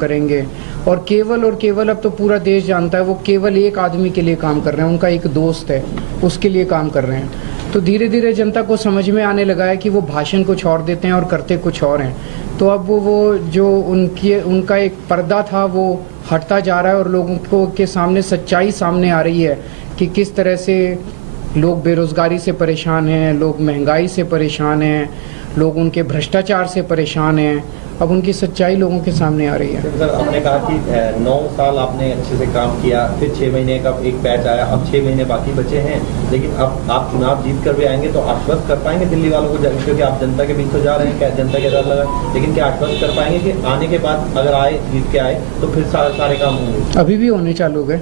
करेंगे। और केवल अब तो पूरा देश जानता है वो केवल एक आदमी के लिए काम कर रहे हैं, उनका एक दोस्त है उसके लिए काम कर रहे हैं। तो धीरे धीरे जनता को समझ में आने लगा है कि वो भाषण कुछ और देते हैं और करते कुछ और हैं। तो अब वो जो उनका एक पर्दा था वो हटता जा रहा है और लोगों को के सामने सच्चाई सामने आ रही है कि किस तरह से लोग बेरोजगारी से परेशान हैं, लोग महंगाई से परेशान हैं, लोग उनके भ्रष्टाचार से परेशान हैं। अब उनकी सच्चाई लोगों के सामने आ रही है। सर, आपने कहा कि 9 साल आपने अच्छे से काम किया, फिर 6 महीने का एक बैच आया, अब 6 महीने बाकी बचे हैं, लेकिन अब आप चुनाव जीत कर भी आएंगे तो आश्वस्त कर पाएंगे दिल्ली वालों को, क्योंकि आप जनता के बीच तो जा रहे हैं, क्या जनता के डर लगा, लेकिन क्या आश्वस्त कर पाएंगे कि आने के बाद अगर आए, जीत के आए तो फिर सारे काम होंगे? अभी भी होने चालू हो गए।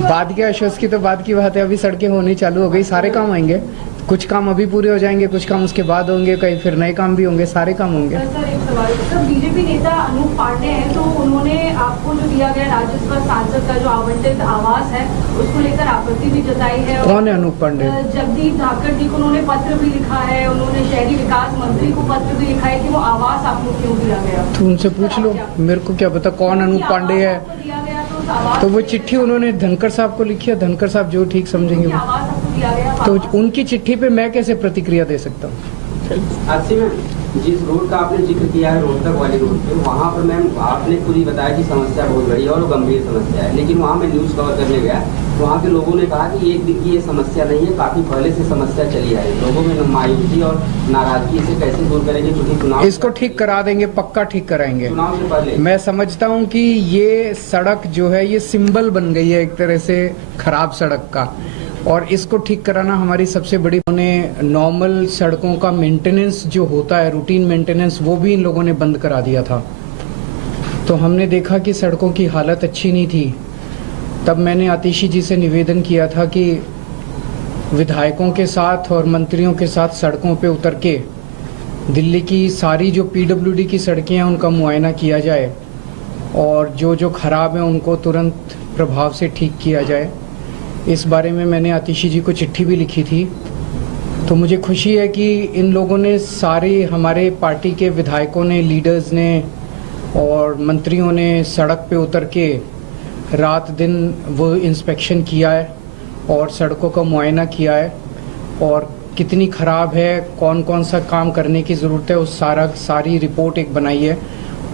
बाद के आश्वस्त की तो बात की बात है, अभी सड़कें होनी चालू हो गई, सारे काम आएंगे। कुछ काम अभी पूरे हो जाएंगे, कुछ काम उसके बाद होंगे, कहीं फिर नए काम भी होंगे, सारे काम होंगे। सर एक सवाल, सर बीजेपी नेता अनूप पांडे हैं, तो उन्होंने आपको जो दिया गया राज्यसभा सांसद का जो आवंटित आवास है उसको लेकर आपत्ति भी जताई है। कौन है अनूप पांडे? जगदीप धाकड़ जी को उन्होंने पत्र भी लिखा है, उन्होंने शहरी विकास मंत्री को पत्र भी लिखा है कि वो आवास आपको क्यों दिया गया। तो उनसे पूछ लो, मेरे को क्या पता कौन अनूप पांडे है। तो वो चिट्ठी उन्होंने धनखड़ साहब को लिखी है, धनखड़ साहब जो ठीक समझेंगे तो उनकी चिट्ठी पे मैं कैसे प्रतिक्रिया दे सकता हूँ। अच्छी मैम, जिस रोड का आपने जिक्र किया है रोहतक वाली रोड पे, वहाँ पर मैम आपने पूरी बताया कि समस्या बहुत बड़ी है और गंभीर समस्या है, लेकिन वहाँ मैं न्यूज़ कवर करने गया, वहाँ के लोगों ने कहा कि एक दिन की ये समस्या नहीं है, काफी पहले से समस्या चली आ रही है। लोगों में मायूसी और नाराजगी, इसे कैसे दूर करेंगे, क्योंकि चुनाव इसको ठीक करा देंगे, पक्का ठीक कराएंगे। चुनाव से पहले मैं समझता हूँ कि ये सड़क जो है ये सिंबल बन गई है एक तरह से खराब सड़क का, और इसको ठीक कराना हमारी सबसे बड़ी। नॉर्मल सड़कों का मेंटेनेंस जो होता है, रूटीन मेंटेनेंस, वो भी इन लोगों ने बंद करा दिया था। तो हमने देखा कि सड़कों की हालत अच्छी नहीं थी। तब मैंने आतिशी जी से निवेदन किया था कि विधायकों के साथ और मंत्रियों के साथ सड़कों पे उतर के दिल्ली की सारी जो पीडब्ल्यूडी की सड़कें हैं उनका मुआयना किया जाए और जो खराब हैं उनको तुरंत प्रभाव से ठीक किया जाए। इस बारे में मैंने आतिशी जी को चिट्ठी भी लिखी थी। तो मुझे खुशी है कि इन लोगों ने, सारे हमारे पार्टी के विधायकों ने, लीडर्स ने और मंत्रियों ने सड़क पे उतर के रात दिन वो इंस्पेक्शन किया है और सड़कों का मुआयना किया है और कितनी ख़राब है, कौन कौन सा काम करने की ज़रूरत है, उस सारी रिपोर्ट एक बनाई है।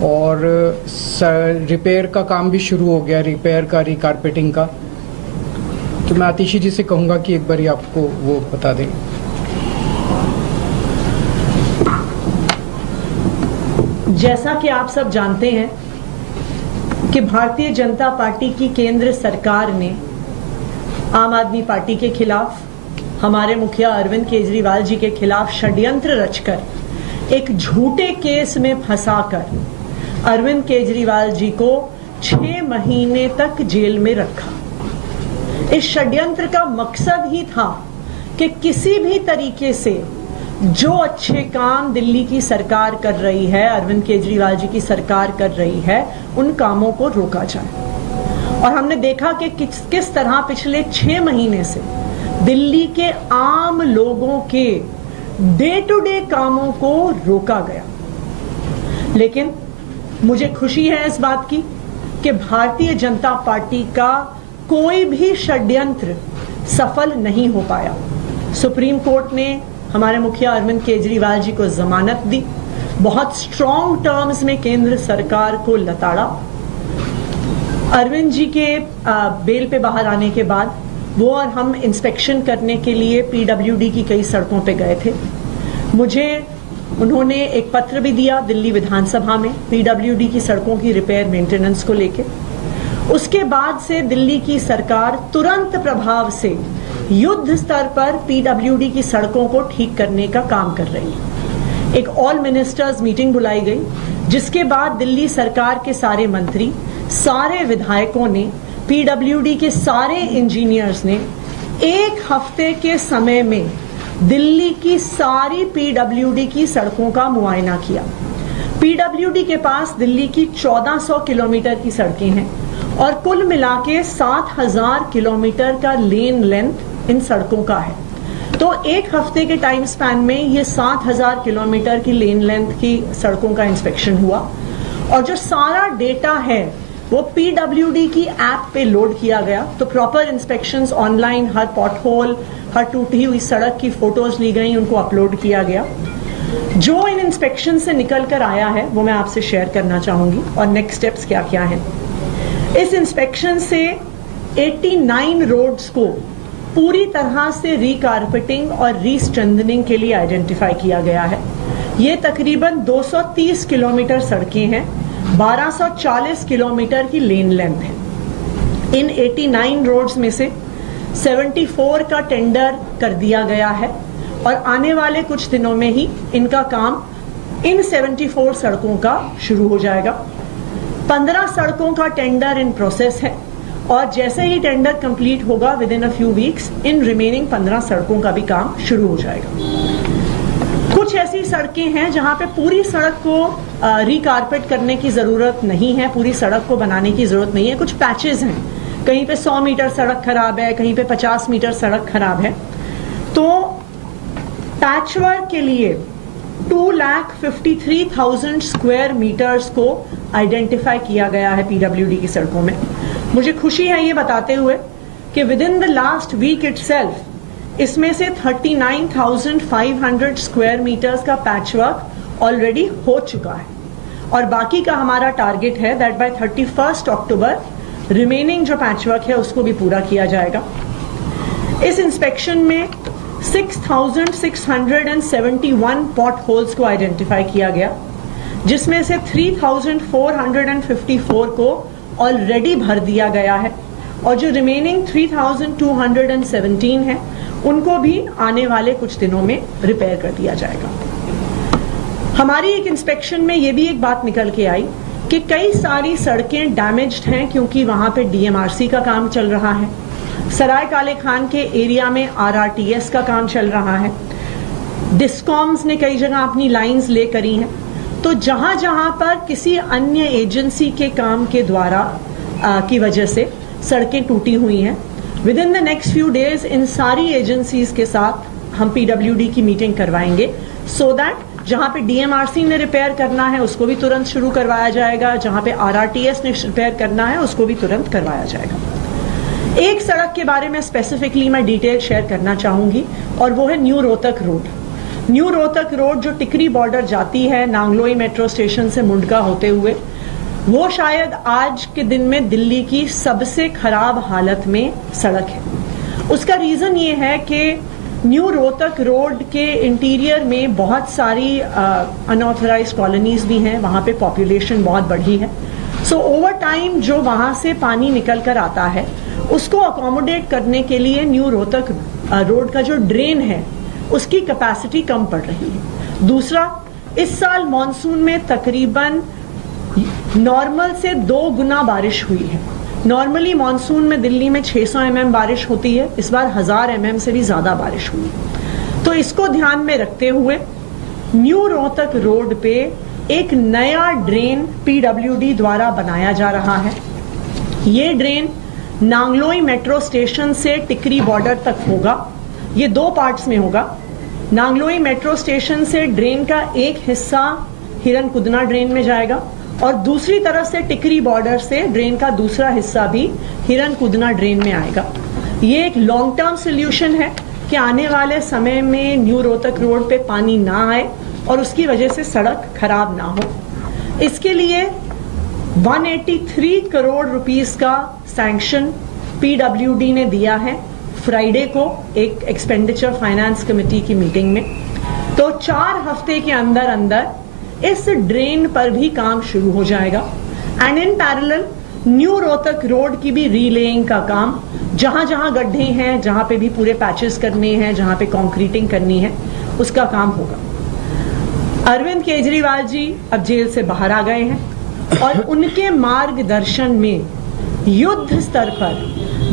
और रिपेयर का काम भी शुरू हो गया, रिपेयर का, रिकारपेटिंग का। तो मैं आतिशी जी से कहूँगा कि एक बार आपको वो बता दें। जैसा कि आप सब जानते हैं कि भारतीय जनता पार्टी की केंद्र सरकार ने आम आदमी पार्टी के खिलाफ, हमारे मुखिया अरविंद केजरीवाल जी के खिलाफ षड्यंत्र रचकर एक झूठे केस में फंसाकर अरविंद केजरीवाल जी को 6 महीने तक जेल में रखा। इस षड्यंत्र का मकसद ही था कि किसी भी तरीके से जो अच्छे काम दिल्ली की सरकार कर रही है, अरविंद केजरीवाल जी की सरकार कर रही है, उन कामों को रोका जाए। और हमने देखा कि किस तरह पिछले 6 महीने से दिल्ली के आम लोगों के डे टू डे कामों को रोका गया। लेकिन मुझे खुशी है इस बात की कि भारतीय जनता पार्टी का कोई भी षड्यंत्र सफल नहीं हो पाया। सुप्रीम कोर्ट ने हमारे मुखिया अरविंद केजरीवाल जी को जमानत दी, बहुत स्ट्रॉन्ग टर्म्स में केंद्र सरकार को लताड़ा। अरविंद जी के बेल पे बाहर आने के बाद वो और हम इंस्पेक्शन करने के लिए पीडब्ल्यूडी की कई सड़कों पे गए थे। मुझे उन्होंने एक पत्र भी दिया दिल्ली विधानसभा में पीडब्ल्यूडी की सड़कों की रिपेयर मेंटेनेंस को लेके। उसके बाद से दिल्ली की सरकार तुरंत प्रभाव से युद्ध स्तर पर पीडब्ल्यूडी की सड़कों को ठीक करने का काम कर रही है। एक ऑल मिनिस्टर्स मीटिंग बुलाई गई, जिसके बाद दिल्ली सरकार के सारे मंत्री, सारे विधायकों ने, पीडब्ल्यूडी के सारे इंजीनियर्स ने 1 हफ्ते के समय में दिल्ली की सारी पीडब्ल्यूडी की सड़कों का मुआयना किया। पीडब्ल्यूडी के पास दिल्ली की 1400 किलोमीटर की सड़कें हैं और कुल मिला के 7000 किलोमीटर का लेन लेंथ इन सड़कों का है। तो 1 हफ्ते के टाइम स्पैन में ये 7000 किलोमीटर की लेन लेंथ की सड़कों का इंस्पेक्शन हुआ और जो सारा डेटा है वो पीडब्ल्यूडी की ऐप पे लोड किया गया। तो प्रॉपर इंस्पेक्शंस ऑनलाइन, हर पॉटहोल, हर टूटी हुई सड़क की फोटोज ली गई, उनको अपलोड किया गया। जो इन इंस्पेक्शन से निकल कर आया है वो मैं आपसे शेयर करना चाहूंगी और नेक्स्ट स्टेप्स क्या क्या हैं। इस इंस्पेक्शन से 89 रोड्स को पूरी तरह से रीकारपेटिंग और रीस्ट्रेंथनिंग के लिए आइडेंटिफाई किया गया है। ये तकरीबन 230 किलोमीटर सड़कें हैं, 1240 किलोमीटर की लेन लेंथ है। इन 89 रोड्स में से 74 का टेंडर कर दिया गया है और आने वाले कुछ दिनों में ही इनका काम इन 74 सड़कों का शुरू हो जाएगा। 15 सड़कों का टेंडर इन प्रोसेस है और जैसे ही टेंडर कंप्लीट होगा with in a few weeks in remaining 15 सड़कों का भी काम शुरू हो जाएगा। कुछ ऐसी सड़कें हैं जहां पे पूरी सड़क को रिकारपेट करने की जरूरत नहीं है, पूरी सड़क को बनाने की जरूरत नहीं है। कुछ पैचेस हैं, कहीं पे 100 मीटर सड़क खराब है, कहीं पे 50 मीटर सड़क खराब है। तो पैचवर्क के लिए 2,53,000 स्क्वायर मीटर्स को आइडेंटिफाई किया गया है पीडब्ल्यूडी की सड़कों में। मुझे खुशी है ये बताते हुए कि within the last week itself इसमें से 39,500 स्क्वायर मीटर्स का पैचवर्क ऑलरेडी हो चुका है और बाकी का हमारा टारगेट है दैट बाय 31 अक्टूबर रिमेनिंग जो पैचवर्क है उसको भी पूरा किया जाएगा। इस इंस्पेक्शन में 6,671 पॉट होल्स को आइडेंटिफाई किया गया, जिसमें से 3,454 को ऑलरेडी भर दिया गया है और जो रिमेनिंग 3,217 है उनको भी आने वाले कुछ दिनों में रिपेयर कर दिया जाएगा। हमारी एक इंस्पेक्शन में ये भी एक बात निकल के आई कि कई सारी सड़कें डैमेज्ड हैं क्योंकि वहां पे डीएमआरसी का काम चल रहा है, सराय काले खान के एरिया में आरआरटीएस का काम चल रहा है, डिस्कॉम्स ने कई जगह अपनी लाइंस ले करी हैं। तो जहां जहां पर किसी अन्य एजेंसी के काम के द्वारा की वजह से सड़कें टूटी हुई हैं, with in the next few days in सारी एजेंसीज के साथ हम पीडब्ल्यूडी की मीटिंग करवाएंगे सो दैट जहां पे डीएमआरसी ने रिपेयर करना है उसको भी तुरंत शुरू करवाया जाएगा, जहां पे आरआरटीएस ने रिपेयर करना है उसको भी तुरंत करवाया जाएगा। एक सड़क के बारे में स्पेसिफिकली मैं डिटेल शेयर करना चाहूंगी और वो है new Rohtak road. New Rohtak road जो टिकरी बॉर्डर जाती है नांगलोई मेट्रो स्टेशन से मुंडका होते हुए, वो शायद आज के दिन में दिल्ली की सबसे खराब हालत में सड़क है। उसका रीजन ये है कि न्यू रोहतक रोड के इंटीरियर में बहुत सारी अनऑथराइज कॉलोनीज भी हैं, वहां पे पॉपुलेशन बहुत बढ़ी है। सो ओवर टाइम जो वहां से पानी निकल कर आता है उसको अकोमोडेट करने के लिए न्यू रोहतक रोड का जो ड्रेन है उसकी कैपेसिटी कम पड़ रही है। दूसरा, इस साल मॉनसून में तकरीबन नॉर्मल से 2 गुना बारिश हुई है। नॉर्मली मॉनसून में दिल्ली में 600 mm बारिश होती है, इस बार 1000 mm से भी ज्यादा बारिश हुई। तो इसको ध्यान में रखते हुए न्यू रोहतक रोड पे एक नया ड्रेन पीडब्ल्यूडी द्वारा बनाया जा रहा है। ये ड्रेन नांगलोई मेट्रो स्टेशन से टिकरी बॉर्डर तक होगा। ये 2 पार्ट्स में होगा। नांगलोई मेट्रो स्टेशन से ड्रेन का एक हिस्सा हिरनकुदना ड्रेन में जाएगा और दूसरी तरफ से टिकरी बॉर्डर से ड्रेन का दूसरा हिस्सा भी हिरनकुदना ड्रेन में आएगा। ये एक लॉन्ग टर्म सोल्यूशन है कि आने वाले समय में न्यू रोहतक रोड पे पानी ना आए और उसकी वजह से सड़क खराब ना हो। इसके लिए 183 करोड़ रुपीस का सैंक्शन पीडब्ल्यूडी ने दिया है फ्राइडे को एक एक्सपेंडिचर फाइनेंस कमेटी की मीटिंग में। तो 4 हफ्ते के अंदर अंदर इस ड्रेन पर भी काम शुरू हो जाएगा and in parallel new Rohtak road की भी रीलेइंग का काम, जहां जहां गड्ढे हैं, जहां पे भी पूरे पैचेस करने हैं, जहां पे कंक्रीटिंग करनी है, उसका काम होगा। अरविंद केजरीवाल जी अब जेल से बाहर आ गए हैं और उनके मार्गदर्शन में युद्ध स्तर पर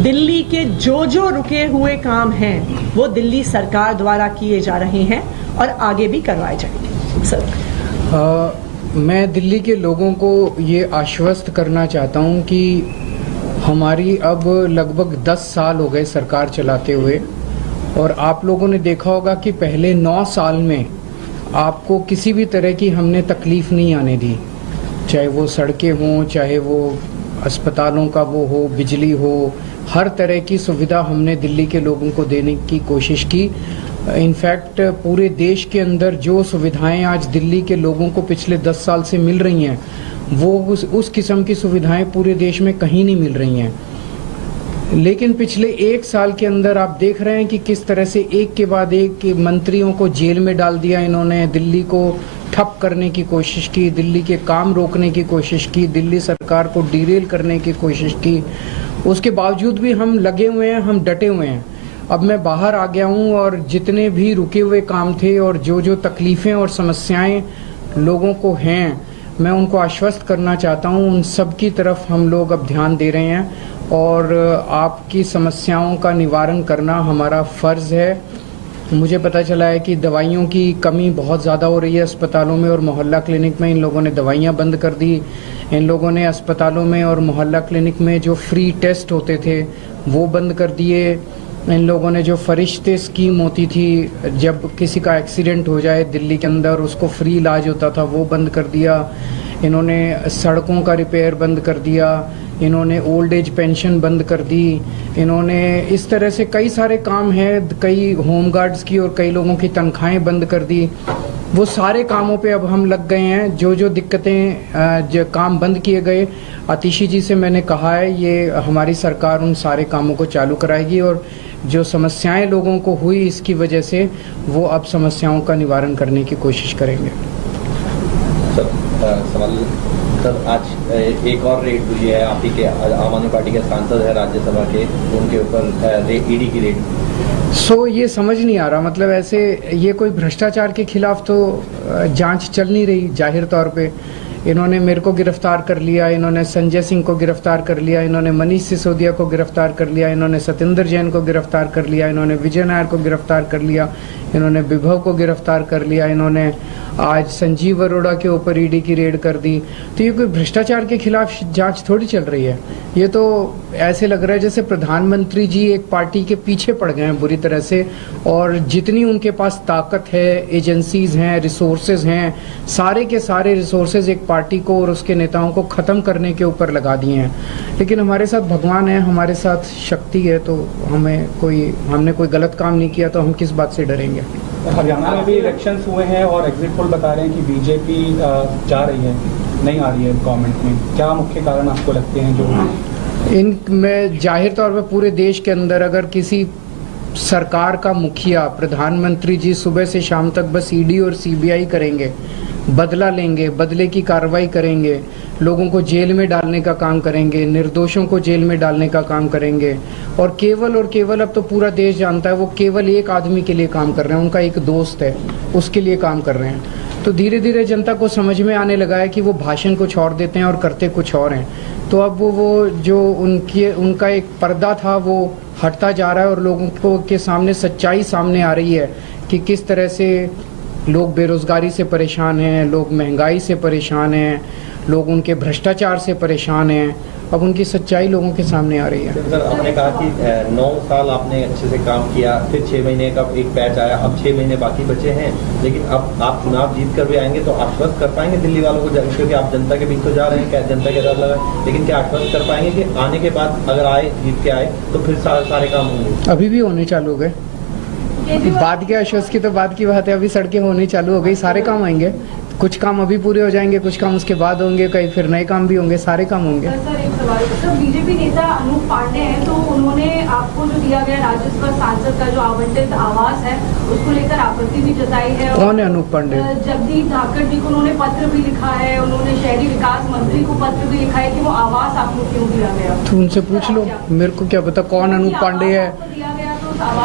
दिल्ली के जो रुके हुए काम हैं वो दिल्ली सरकार द्वारा किए जा रहे हैं और आगे भी करवाए जाएंगे। सर, मैं दिल्ली के लोगों को ये आश्वस्त करना चाहता हूँ कि हमारी अब लगभग 10 साल हो गए सरकार चलाते हुए और आप लोगों ने देखा होगा कि पहले 9 साल में आपको किसी भी तरह की हमने तकलीफ नहीं आने दी। चाहे वो सड़कें हों, चाहे वो अस्पतालों का वो हो, बिजली हो, हर तरह की सुविधा हमने दिल्ली के लोगों को देने की कोशिश की। इनफैक्ट पूरे देश के अंदर जो सुविधाएं आज दिल्ली के लोगों को पिछले 10 साल से मिल रही हैं, वो उस किस्म की सुविधाएं पूरे देश में कहीं नहीं मिल रही हैं। लेकिन पिछले 1 साल के अंदर आप देख रहे हैं कि किस तरह से एक के बाद एक मंत्रियों को जेल में डाल दिया इन्होंने, दिल्ली को ठप करने की कोशिश की, दिल्ली के काम रोकने की कोशिश की, दिल्ली सरकार को डिरेल करने की कोशिश की। उसके बावजूद भी हम लगे हुए हैं, हम डटे हुए हैं। अब मैं बाहर आ गया हूं और जितने भी रुके हुए काम थे और जो तकलीफें और समस्याएं लोगों को हैं, मैं उनको आश्वस्त करना चाहता हूं। उन सब की तरफ हम लोग अब ध्यान दे रहे हैं और आपकी समस्याओं का निवारण करना हमारा फ़र्ज़ है। मुझे पता चला है कि दवाइयों की कमी बहुत ज़्यादा हो रही है अस्पतालों में और मोहल्ला क्लिनिक में। इन लोगों ने दवाइयाँ बंद कर दी। इन लोगों ने अस्पतालों में और मोहल्ला क्लिनिक में जो फ्री टेस्ट होते थे वो बंद कर दिए। इन लोगों ने जो फरिश्ते स्कीम होती थी, जब किसी का एक्सीडेंट हो जाए दिल्ली के अंदर उसको फ्री इलाज होता था, वो बंद कर दिया। इन्होंने सड़कों का रिपेयर बंद कर दिया। इन्होंने ओल्ड एज पेंशन बंद कर दी। इन्होंने इस तरह से कई सारे काम हैं, कई होमगार्ड्स की और कई लोगों की तनख्वाहें बंद कर दी। वो सारे कामों पे अब हम लग गए हैं। जो दिक्कतें जो काम बंद किए गए, आतिशी जी से मैंने कहा है ये हमारी सरकार उन सारे कामों को चालू कराएगी और जो समस्याएं लोगों को हुई इसकी वजह से वो अब समस्याओं का निवारण करने की कोशिश करेंगे। सवाल सर, आज एक और रेड हुई है, आप ही के आम आदमी पार्टी के सांसद है राज्यसभा के, उनके ऊपर ईडी की रेड। ये समझ नहीं आ रहा, मतलब ऐसे ये कोई भ्रष्टाचार के खिलाफ तो जांच चल नहीं रही। जाहिर तौर पे इन्होंने मेरे को गिरफ्तार कर लिया, इन्होंने संजय सिंह को गिरफ्तार कर लिया, इन्होंने मनीष सिसोदिया को गिरफ्तार कर लिया, इन्होंने सत्येंद्र जैन को गिरफ्तार कर लिया, इन्होंने विजय नायर को गिरफ्तार कर लिया, इन्होंने विभव को गिरफ्तार कर लिया, इन्होंने आज संजीव अरोड़ा के ऊपर ईडी की रेड कर दी। तो ये कोई भ्रष्टाचार के खिलाफ जांच थोड़ी चल रही है। ये तो ऐसे लग रहा है जैसे प्रधानमंत्री जी एक पार्टी के पीछे पड़ गए हैं बुरी तरह से, और जितनी उनके पास ताकत है, एजेंसीज हैं, रिसोर्सेज हैं, सारे के सारे रिसोर्सेज एक पार्टी को और उसके नेताओं को ख़त्म करने के ऊपर लगा दिए हैं। लेकिन हमारे साथ भगवान है, हमारे साथ शक्ति है, तो हमने कोई गलत काम नहीं किया तो हम किस बात से डरेंगे। हरियाणा में भी इलेक्शंस हुए हैं और एग्जिट पोल बता रहे हैं कि बीजेपी जा रही है, नहीं आ रही है गवर्नमेंट में। क्या मुख्य कारण आपको लगते हैं जो इनमें? जाहिर तौर पर पूरे देश के अंदर अगर किसी सरकार का मुखिया, प्रधानमंत्री जी सुबह से शाम तक बस ईडी और सीबीआई करेंगे, बदला लेंगे, बदले की कार्रवाई करेंगे, लोगों को जेल में डालने का काम करेंगे, निर्दोषों को जेल में डालने का काम करेंगे, और केवल अब तो पूरा देश जानता है वो केवल एक आदमी के लिए काम कर रहे हैं, उनका एक दोस्त है, उसके लिए काम कर रहे हैं। तो धीरे धीरे जनता को समझ में आने लगा है कि वो भाषण कुछ और देते हैं और करते कुछ और हैं। तो अब वो जो उनका एक पर्दा था वो हटता जा रहा है और लोगों को के सामने सच्चाई सामने आ रही है कि किस तरह से लोग बेरोजगारी से परेशान हैं, लोग महंगाई से परेशान हैं, लोग उनके भ्रष्टाचार से परेशान हैं। अब उनकी सच्चाई लोगों के सामने आ रही है। सर, आपने कहा कि 9 साल आपने अच्छे से काम किया, फिर 6 महीने का एक पैच आया, अब 6 महीने बाकी बचे हैं, लेकिन अब आप चुनाव जीत कर भी आएंगे तो आश्वस्त कर पाएंगे दिल्ली वालों को, क्योंकि आप जनता के बीच तो जा रहे हैं, क्या जनता के डर लगा, लेकिन क्या आश्वस्त कर पाएंगे कि आने के बाद अगर आए, जीत के आए तो फिर सारे काम होंगे? अभी भी होने चालू हो गए। बाद के आश्वस्त की तो बात की बात है, अभी सड़कें होनी चालू हो गई, सारे काम आएंगे। कुछ काम अभी पूरे हो जाएंगे, कुछ काम उसके बाद होंगे, कई फिर नए काम भी होंगे, सारे काम होंगे। सर एक सवाल, सर बीजेपी नेता अनूप पांडे हैं, तो उन्होंने आपको जो दिया गया राज्यसभा सांसद का जो आवंटित आवास है उसको लेकर आपत्ति भी जताई है। कौन है अनूप पांडे? जगदीप धाकड़ जी को उन्होंने पत्र भी लिखा है, उन्होंने शहरी विकास मंत्री को पत्र भी लिखा है कि वो आवास आपको क्यों दिया गया। तो उनसे पूछ लो, मेरे को क्या पता कौन अनूप पांडे है।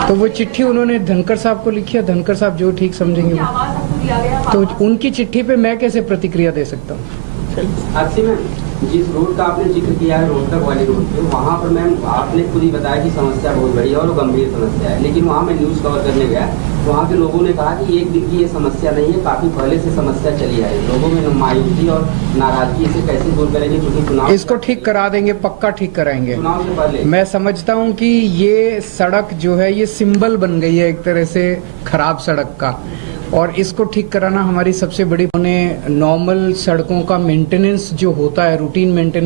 तो वो चिट्ठी उन्होंने धनखड़ साहब को लिखी है, धनखड़ साहब जो ठीक समझेंगे वो। तो उनकी चिट्ठी पे मैं कैसे प्रतिक्रिया दे सकता हूँ? अच्छी मैम, जिस रोड का आपने जिक्र किया है रोहतक वाली रोड पे, वहाँ पर मैम आपने खुद ही बताया कि समस्या बहुत बड़ी है और वो गंभीर समस्या है, लेकिन वहाँ मैं न्यूज़ कवर करने गया, वहाँ के लोगों ने कहा कि एक दिन की ये समस्या नहीं है, काफी पहले से समस्या चली है। लोगों में मायूसी और नाराजगी इसे कैसे दूर करेंगे, क्योंकि चुनाव इसको ठीक करा देंगे, पक्का ठीक कराएंगे। चुनाव से पहले मैं समझता हूँ कि ये सड़क जो है ये सिंबल बन गई है एक तरह से खराब सड़क का, और इसको ठीक कराना हमारी सबसे बड़ी नॉर्मल सड़कों का मेंटेनेंस जो होता है, रूटीन मेंटेनेंस